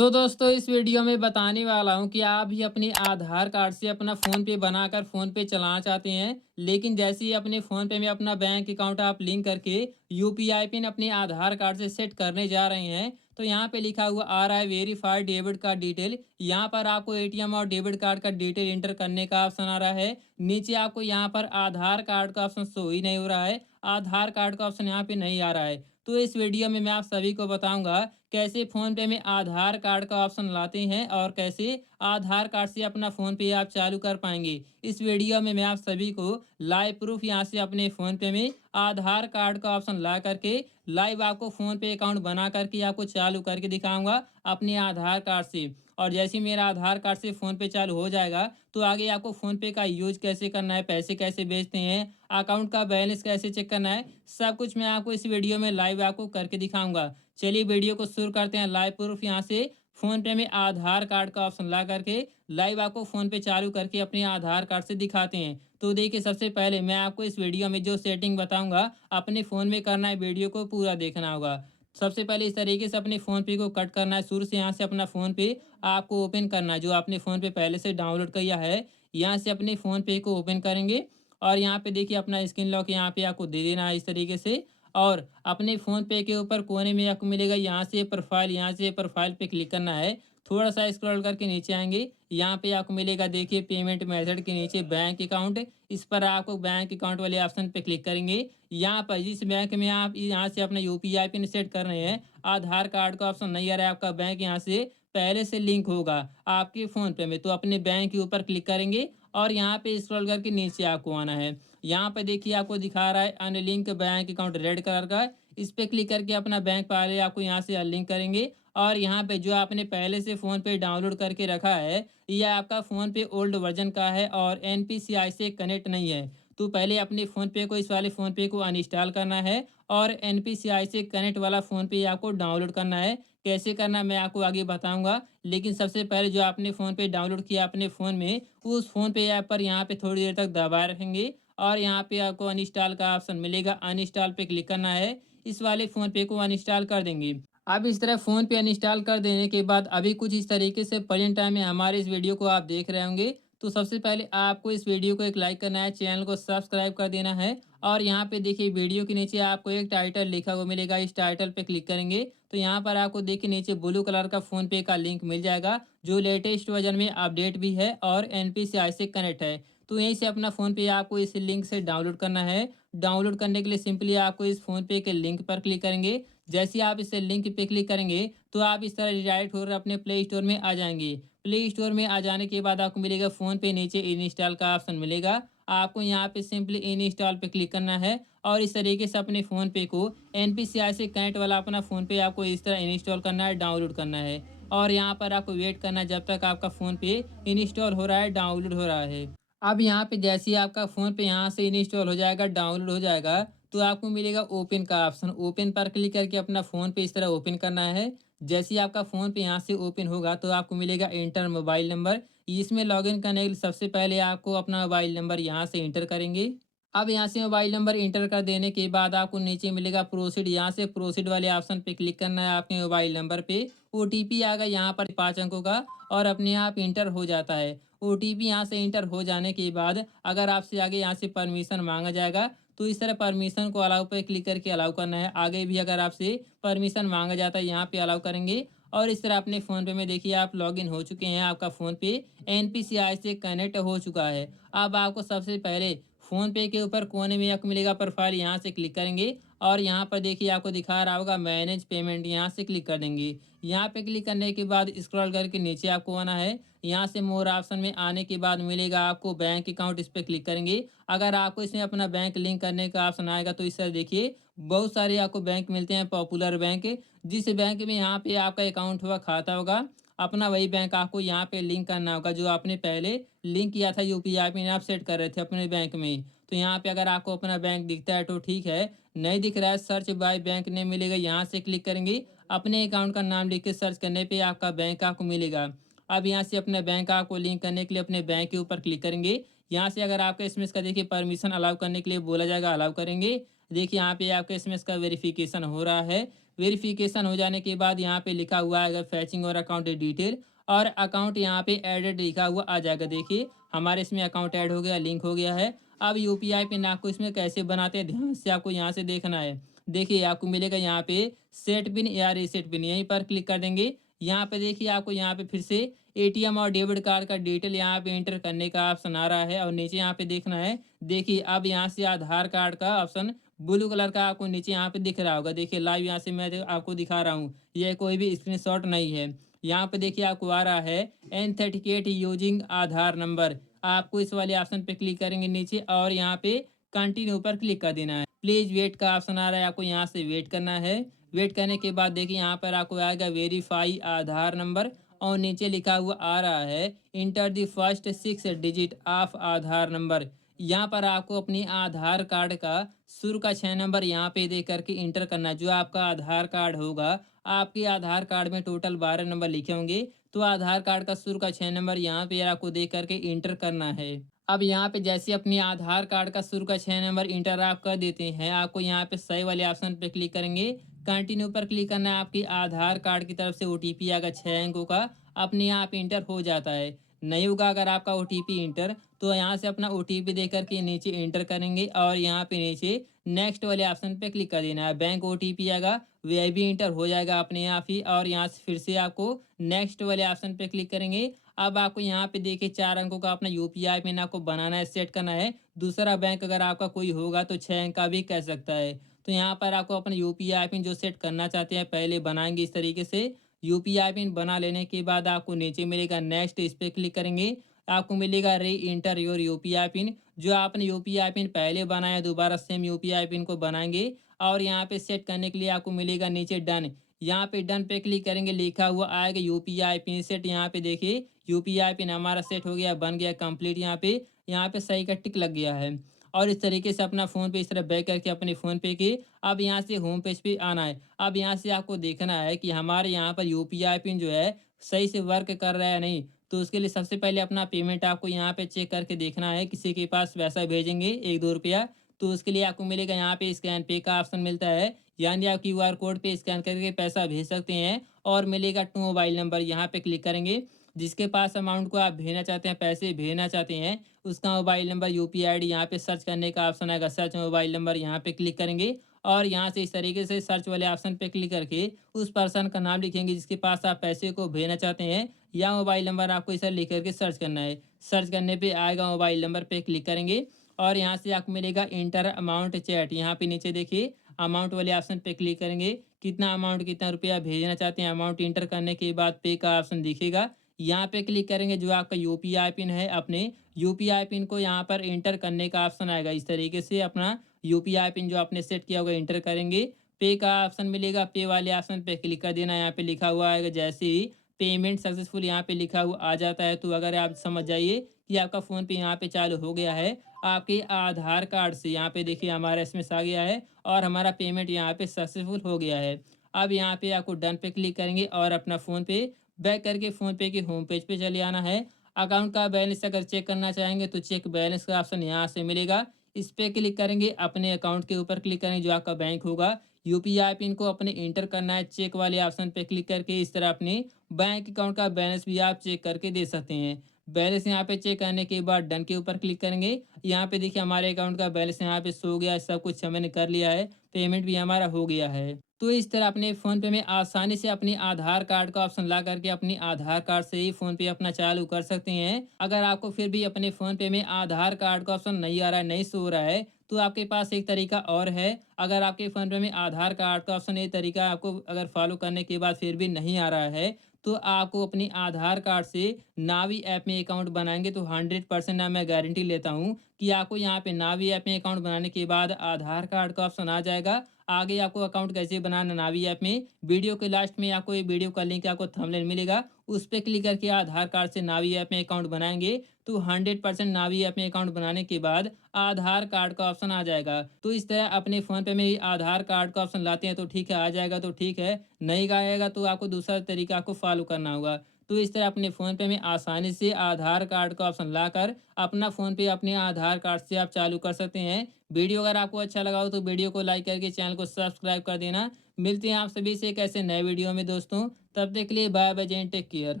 दोस्तों इस वीडियो में बताने वाला हूं कि आप भी अपने आधार कार्ड से अपना फ़ोन पे बनाकर फ़ोन पे चलाना चाहते हैं, लेकिन जैसे ही अपने फ़ोन पे में अपना बैंक अकाउंट आप लिंक करके यूपीआई पिन अपने आधार कार्ड से सेट करने जा रहे हैं, तो यहाँ पे लिखा हुआ आ रहा है वेरीफाइड डेबिट कार्ड डिटेल। यहाँ पर आपको एटीएम और डेबिट कार्ड का डिटेल इंटर करने का ऑप्शन आ रहा है। नीचे आपको यहाँ पर आधार कार्ड का ऑप्शन शो ही नहीं हो रहा है, आधार कार्ड का ऑप्शन यहाँ पे नहीं आ रहा है। तो इस वीडियो में मैं आप सभी को बताऊंगा कैसे फ़ोन पे में आधार कार्ड का ऑप्शन लाते हैं और कैसे आधार कार्ड से अपना फ़ोन पे आप चालू कर पाएंगे। इस वीडियो में मैं आप सभी को लाइव प्रूफ यहाँ से अपने फ़ोन पे में आधार कार्ड का ऑप्शन ला करके लाइव आपको फ़ोन पे अकाउंट बना करके आपको चालू करके दिखाऊंगा अपने आधार कार्ड से। और जैसे ही मेरा आधार कार्ड से फ़ोन पे चालू हो जाएगा, तो आगे आपको फ़ोन पे का यूज़ कैसे करना है, पैसे कैसे भेजते हैं, अकाउंट का बैलेंस कैसे चेक करना है, सब कुछ मैं आपको इस वीडियो में लाइव आपको करके दिखाऊंगा। चलिए वीडियो को शुरू करते हैं। लाइव प्रूफ यहाँ से फ़ोन पे में आधार कार्ड का ऑप्शन ला करके लाइव आपको फ़ोन पे चालू करके अपने आधार कार्ड से दिखाते हैं। तो देखिए, सबसे पहले मैं आपको इस वीडियो में जो सेटिंग बताऊंगा अपने फ़ोन में करना है, वीडियो को पूरा देखना होगा। सबसे पहले इस तरीके से अपने फ़ोन पे को कट करना है। शुरू से यहाँ से अपना फ़ोन पे आपको ओपन करना है, जो आपने फ़ोन पे पहले से डाउनलोड किया है। यहाँ से अपने फ़ोन पे को ओपन करेंगे और यहाँ पे देखिए अपना स्क्रीन लॉक यहाँ पे आपको दे देना है इस तरीके से। और अपने फ़ोन पे के ऊपर कोने में आपको मिलेगा यहाँ से प्रोफ़ाइल, यहाँ से प्रोफ़ाइल पे क्लिक करना है। थोड़ा-सा स्क्रॉल करके नीचे आएँगे, यहाँ पे आपको मिलेगा देखिए पेमेंट मेथड के नीचे बैंक अकाउंट, इस पर आपको बैंक अकाउंट वाले ऑप्शन पे क्लिक करेंगे। यहाँ पर जिस बैंक में आप यहाँ से अपना यूपीआई पिन सेट कर रहे हैं, आधार कार्ड का ऑप्शन नहीं आ रहा है, आपका बैंक यहाँ से पहले से लिंक होगा आपके फ़ोन पे में, तो अपने बैंक के ऊपर क्लिक करेंगे और यहाँ पे स्क्रॉल करके नीचे आपको आना है। यहाँ पे देखिए आपको दिखा रहा है unlink bank account red colour का, इस पे क्लिक करके अपना बैंक पहले आपको यहाँ से अनलिंक करेंगे। और यहाँ पे जो आपने पहले से फ़ोन पे डाउनलोड करके रखा है, ये आपका फ़ोन पे ओल्ड वर्ज़न का है और एनपीसीआई से कनेक्ट नहीं है। तो पहले अपने फ़ोन पे को, इस वाले फ़ोन पे को अनइंस्टॉल करना है और एनपीसीआई से कनेक्ट वाला फ़ोन पे आपको डाउनलोड करना है। कैसे करना है मैं आपको आगे बताऊँगा। लेकिन सबसे पहले जो आपने फ़ोन पे डाउनलोड किया अपने फ़ोन में, उस फ़ोन पे ऐप पर यहाँ पे थोड़ी देर तक दबाए रखेंगे और यहाँ पे आपको अनइंस्टॉल का ऑप्शन मिलेगा, अनइंस्टॉल पे क्लिक करना है। इस वाले फ़ोन पे को अनइंस्टॉल कर देंगे। अब इस तरह फ़ोन पे अनइंस्टॉल कर देने के बाद अभी कुछ इस तरीके से प्रेज़ेंट टाइम में हमारे इस वीडियो को आप देख रहे होंगे। तो सबसे पहले आपको इस वीडियो को एक लाइक करना है, चैनल को सब्सक्राइब कर देना है और यहाँ पे देखिए वीडियो के नीचे आपको एक टाइटल लिखा हुआ मिलेगा, इस टाइटल पे क्लिक करेंगे तो यहाँ पर आपको देखिए नीचे ब्लू कलर का फ़ोन पे का लिंक मिल जाएगा, जो लेटेस्ट वर्ज़न में अपडेट भी है और एनपीसीआई से कनेक्ट है। तो यहीं से अपना फ़ोन पे आपको इस लिंक से डाउनलोड करना है। डाउनलोड करने के लिए सिंपली आपको इस फ़ोन पे के लिंक पर क्लिक करेंगे। जैसे ही आप इस लिंक पे क्लिक करेंगे, तो आप इस तरह रिडायरेक्ट होकर अपने प्ले स्टोर में आ जाएँगे। प्ले स्टोर में आ जाने के बाद आपको मिलेगा फ़ोन पे नीचे इंस्टॉल का ऑप्शन मिलेगा। आपको यहाँ पे सिंपली इंस्टॉल पे क्लिक करना है और इस तरीके से अपने फ़ोन पे को एनपीसीआई से कनेक्ट वाला अपना फ़ोन पे आपको इस तरह इंस्टॉल करना है, डाउनलोड करना है। और यहाँ पर आपको वेट करना है जब तक आपका फ़ोन पे इंस्टॉल हो रहा है, डाउनलोड हो रहा है। अब यहाँ पे जैसे ही आपका फ़ोन पे यहाँ से इंस्टॉल हो जाएगा, डाउनलोड हो जाएगा, तो आपको मिलेगा ओपन का ऑप्शन। ओपन पर क्लिक करके अपना फ़ोन पे इस तरह ओपन करना है। जैसे ही आपका फ़ोन पे यहाँ से ओपन होगा, तो आपको मिलेगा एंटर मोबाइल नंबर। इसमें लॉगिन करने के लिए सबसे पहले आपको अपना मोबाइल नंबर यहाँ से एंटर करेंगे। अब यहाँ से मोबाइल नंबर एंटर कर देने के बाद आपको नीचे मिलेगा प्रोसीड, यहाँ से प्रोसीड वाले ऑप्शन पे क्लिक करना है आपके मोबाइल नंबर पे। ओटीपी आएगा यहाँ पर 5 अंकों का और अपने आप इंटर हो जाता है। ओटीपी यहाँ से इंटर हो जाने के बाद अगर आपसे आगे यहाँ से परमिशन माँगा जाएगा, तो इस तरह परमिशन को अलाउ पे क्लिक करके अलाउ करना है। आगे भी अगर आपसे परमिशन माँगा जाता है, यहाँ पे अलाउ करेंगे और इस तरह अपने फ़ोन पे में देखिए आप लॉगिन हो चुके हैं। आपका फ़ोन पे एनपीसीआई से कनेक्ट हो चुका है। अब आपको सबसे पहले फ़ोन पे के ऊपर कोने में एक मिलेगा प्रोफ़ाइल, यहाँ से क्लिक करेंगे और यहाँ पर देखिए आपको दिखा रहा होगा मैनेज पेमेंट, यहाँ से क्लिक कर देंगे। यहाँ पे क्लिक करने के बाद स्क्रॉल करके नीचे आपको आना है। यहाँ से मोर ऑप्शन में आने के बाद मिलेगा आपको बैंक अकाउंट, इस पे क्लिक करेंगे। अगर आपको इसमें अपना बैंक लिंक करने का ऑप्शन आएगा, तो इस तरह देखिए बहुत सारे आपको बैंक मिलते हैं, पॉपुलर बैंक। जिस बैंक में यहाँ पे आपका अकाउंट होगा, खाता होगा, अपना वही बैंक आपको यहाँ पे लिंक करना होगा, जो आपने पहले लिंक किया था यूपीआई पिन आप सेट कर रहे थे अपने बैंक में। तो यहाँ पे अगर आपको अपना बैंक दिखता है तो ठीक है, नहीं दिख रहा है सर्च बाय बैंक नेम मिलेगा, यहाँ से क्लिक करेंगे। अपने अकाउंट का नाम लिख के सर्च करने पे आपका बैंक आपको मिलेगा। अब यहाँ से अपने बैंक आपको लिंक करने के लिए अपने बैंक के ऊपर क्लिक करेंगे। यहाँ से अगर आपका एसएमएस का देखिए परमिशन अलाउ करने के लिए बोला जाएगा, अलाउ करेंगे। देखिए यहाँ पे आपका एसएमएस का वेरिफिकेशन हो रहा है। वेरिफिकेशन हो जाने के बाद यहाँ पे लिखा हुआ आएगा फैचिंग और अकाउंट डिटेल, और अकाउंट यहाँ पे एडेड लिखा हुआ आ जाएगा। देखिए हमारे इसमें अकाउंट ऐड हो गया, लिंक हो गया है। अब यूपीआई पिन आपको इसमें कैसे बनाते हैं ध्यान से आपको यहाँ से देखना है। देखिए आपको मिलेगा यहाँ पे सेट पिन या रीसेट पिन, यहीं पर क्लिक कर देंगे। यहाँ पे देखिए आपको यहाँ पे फिर से एटीएम और डेबिट कार्ड का डिटेल यहाँ पे एंटर करने का ऑप्शन आ रहा है, और नीचे यहाँ पे देखना है। देखिए अब यहाँ से आधार कार्ड का ऑप्शन ब्लू कलर का आपको नीचे यहाँ पे दिख रहा होगा। देखिए लाइव यहाँ से मैं आपको दिखा रहा हूँ, ये कोई भी स्क्रीनशॉट नहीं है। यहाँ पे देखिए आपको आ रहा है एथेंटिकेट यूजिंग आधार नंबर। आपको इस वाले ऑप्शन पे क्लिक करेंगे नीचे, और यहाँ पे कंटिन्यू पर क्लिक कर देना है। प्लीज वेट का ऑप्शन आ रहा है, आपको यहाँ से वेट करना है। वेट करने के बाद देखिए यहाँ पर आपको आएगा वेरीफाई आधार नंबर, और नीचे लिखा हुआ आ रहा है enter the first 6 digit of Aadhaar number. यहाँ पर आपको अपनी आधार कार्ड का शुरू का 6 नंबर यहाँ पे दे करके इंटर करना है। जो आपका आधार कार्ड होगा, आपके आधार कार्ड में टोटल 12 नंबर लिखे होंगे, तो आधार कार्ड का शुरू का 6 नंबर यहाँ पे आपको दे करके इंटर करना है। अब यहाँ पे जैसे अपने आधार कार्ड का शुरू का 6 नंबर इंटर आप कर देते हैं, आपको यहाँ पे सही वाले ऑप्शन पे क्लिक करेंगे, कंटिन्यू पर क्लिक करना है। आपकी आधार कार्ड की तरफ से ओटीपी आएगा 6 अंकों का, अपने आप इंटर हो जाता है। नहीं होगा अगर आपका ओटीपी इंटर, तो यहाँ से अपना ओटीपी दे करके नीचे इंटर करेंगे, और यहाँ पे नीचे नेक्स्ट वाले ऑप्शन पे क्लिक कर देना है। बैंक ओटीपी आएगा, वह भी इंटर हो जाएगा अपने आप ही, और यहाँ से फिर से आपको नेक्स्ट वाले ऑप्शन पे क्लिक करेंगे। अब आपको यहाँ पे देखिए 4 अंकों का अपना यूपीआई पिन आपको बनाना है, सेट करना है। दूसरा बैंक अगर आपका कोई होगा तो 6 अंक का भी कह सकता है। तो यहाँ पर आपको अपना यूपीआई पिन जो सेट करना चाहते हैं पहले बनाएंगे इस तरीके से। यूपीआई पिन बना लेने के बाद आपको नीचे मिलेगा नेक्स्ट, इस पे क्लिक करेंगे। आपको मिलेगा री इंटर योर यूपीआई पिन। जो आपने यूपीआई पिन पहले बनाया दोबारा सेम यूपीआई पिन को बनाएंगे, और यहाँ पे सेट करने के लिए आपको मिलेगा नीचे डन। यहाँ पे डन पे क्लिक करेंगे, लिखा हुआ आएगा यूपीआई पिन सेट। यहाँ पे देखिए यूपीआई पिन हमारा सेट हो गया, बन गया कंप्लीट। यहाँ पे सही का टिक लग गया है। और इस तरीके से अपना फ़ोन पे इस तरह बैक करके अपने फ़ोन पे की, अब यहाँ से होम पेज पे आना है। अब यहाँ से आपको देखना है कि हमारे यहाँ पर यूपीआई पिन जो है सही से वर्क कर रहा है या नहीं। तो उसके लिए सबसे पहले अपना पेमेंट आपको यहाँ पे चेक करके देखना है। किसी के पास पैसा भेजेंगे 1-2 रुपया, तो उसके लिए आपको मिलेगा यहाँ पे स्कैन पे का ऑप्शन मिलता है, यानी आप क्यूआर कोड पे स्कैन करके पैसा भेज सकते हैं। और मिलेगा टू मोबाइल नंबर, यहाँ पे क्लिक करेंगे। जिसके पास अमाउंट को आप भेजना चाहते हैं, पैसे भेजना चाहते हैं, उसका मोबाइल नंबर यूपीआई आईडी यहाँ पे सर्च करने का ऑप्शन आएगा, सर्च मोबाइल नंबर, यहाँ पे क्लिक करेंगे। और यहाँ से इस तरीके से सर्च वाले ऑप्शन पे क्लिक करके उस पर्सन का नाम लिखेंगे जिसके पास आप पैसे को भेजना चाहते हैं, या मोबाइल नंबर आपको इसे लिख करके सर्च करना है। सर्च करने पे आएगा, मोबाइल नंबर पे क्लिक करेंगे, और यहाँ से आपको मिलेगा इंटर अमाउंट चैट। यहाँ पे नीचे देखिए अमाउंट वाले ऑप्शन पे क्लिक करेंगे, कितना अमाउंट कितना रुपया भेजना चाहते हैं, अमाउंट इंटर करने के बाद पे का ऑप्शन दिखेगा, यहाँ पे क्लिक करेंगे। जो आपका यूपीआई पिन है, अपने यूपीआई पिन को यहाँ पर इंटर करने का ऑप्शन आएगा। इस तरीके से अपना यूपीआई पिन जो आपने सेट किया होगा इंटर करेंगे, पे का ऑप्शन मिलेगा, पे वाले ऑप्शन पे क्लिक कर देना। यहाँ पे लिखा हुआ आएगा, जैसे ही पेमेंट सक्सेसफुल यहाँ पे लिखा हुआ आ जाता है, तो अगर आप समझ जाइए कि आपका फ़ोन पे यहाँ पे चालू हो गया है। आपके आधार कार्ड से यहाँ पे देखिए हमारा एसएमएस आ गया है, और हमारा पेमेंट यहाँ पे सक्सेसफुल हो गया है। अब यहाँ पे आपको डन पे क्लिक करेंगे, और अपना फ़ोन पे बैक करके फ़ोन पे के होम पेज पे चले आना है। अकाउंट का बैलेंस अगर चेक करना चाहेंगे तो चेक बैलेंस का ऑप्शन यहाँ से मिलेगा, इस पे क्लिक करेंगे। अपने अकाउंट के ऊपर क्लिक करेंगे, जो आपका बैंक होगा, यूपीआई पिन को अपने इंटर करना है। चेक वाले ऑप्शन पे क्लिक करके इस तरह अपने बैंक अकाउंट का बैलेंस भी आप चेक करके दे सकते हैं। बैलेंस यहाँ पे चेक करने के बाद डन के ऊपर क्लिक करेंगे। यहाँ पे देखिए हमारे अकाउंट का बैलेंस यहाँ पे शो हो गया है, सब कुछ हमने कर लिया है, पेमेंट भी हमारा हो गया है। तो इस तरह अपने फ़ोन पे में आसानी से अपनी आधार कार्ड का ऑप्शन ला करके अपनी आधार कार्ड से ही फ़ोन पे अपना चालू कर सकते हैं। अगर आपको फिर भी अपने फ़ोन पे में आधार कार्ड का ऑप्शन नहीं आ रहा है, नहीं शो हो रहा है, तो आपके पास एक तरीका और है। अगर आपके फ़ोन पे में आधार कार्ड का ऑप्शन, ये तरीका आपको अगर फॉलो करने के बाद फिर भी नहीं आ रहा है, तो आपको अपनी आधार कार्ड से नावी ऐप में अकाउंट बनाएंगे तो 100% ना मैं गारंटी लेता हूँ कि आपको यहाँ पे नावी ऐप में अकाउंट बनाने के बाद आधार कार्ड का ऑप्शन आ जाएगा। आगे आपको अकाउंट कैसे बनाना नावी ऐप में, वीडियो के लास्ट में आपको ये वीडियो का लिंक आपको थंबनेल मिलेगा, उस पे क्लिक करके आधार कार्ड से नावी ऐप में अकाउंट बनाएंगे तो 100% नावी ऐप में अकाउंट बनाने के बाद आधार कार्ड का ऑप्शन आ जाएगा। तो इस तरह अपने फ़ोन पे में ही आधार कार्ड का ऑप्शन लाते हैं तो ठीक है, आ जाएगा तो ठीक है, नहीं आएगा तो आपको दूसरा तरीका आपको फॉलो करना होगा। तो इस तरह अपने फ़ोन पे में आसानी से आधार कार्ड का ऑप्शन लाकर अपना फ़ोन पे अपने आधार कार्ड से आप चालू कर सकते हैं। वीडियो अगर आपको अच्छा लगा हो तो वीडियो को लाइक करके चैनल को सब्सक्राइब कर देना। मिलते हैं आप सभी से एक ऐसे नए वीडियो में दोस्तों। तब तक के लिए बाय बाय, जय हिंद, टेक केयर।